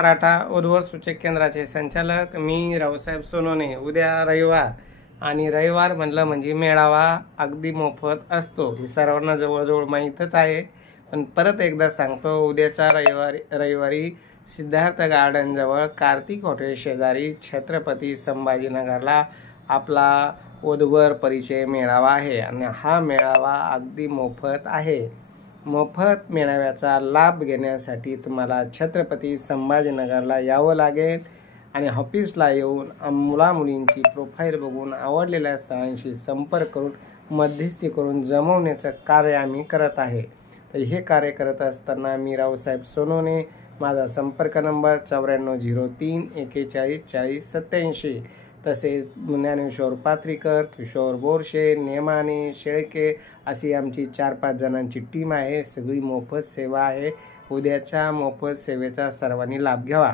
मराठा उद्भव सूचक केंद्राचे संचालक मी रावसाहेब सोनवणे। उद्या रविवार आणि रविवार म्हणलं म्हणजे मेळावा अगदी मोफत असतो हे सर्वांना जवळजवळ माहीतच आहे, पण परत एकदा सांगतो, उद्याच्या रविवारी सिद्धार्थ गार्डन जवळ कार्तिक हॉटेल शेजारी छत्रपती संभाजीनगरला आपला उद्भव परिचय मेळावा आहे आणि हा मेळावा अगदी मोफत आहे। मोफत मेळाव्याचा लाभ घेण्यासाठी तुम्हाला छत्रपती संभाजीनगरला यावं लागेल आणि ऑफिसला येऊन मुलामुलींची प्रोफाईल बघून आवडलेल्या स्थळांशी संपर्क करून मध्यस्थी करून जमवण्याचं कार्य आम्ही करत आहे। तर हे कार्य करत असताना मी रावसाहेब सोनवणे, माझा संपर्क नंबर 9403 41 40 87, तसेच ज्ञानेश्वर पात्रीकर, किशोर बोरशे, नेमाने, शेळके अशी आमची 4-5 जणांची टीम आहे। सगळी मोफत सेवा आहे। उद्याच्या मोफत सेवेचा सर्वांनी लाभ घ्यावा।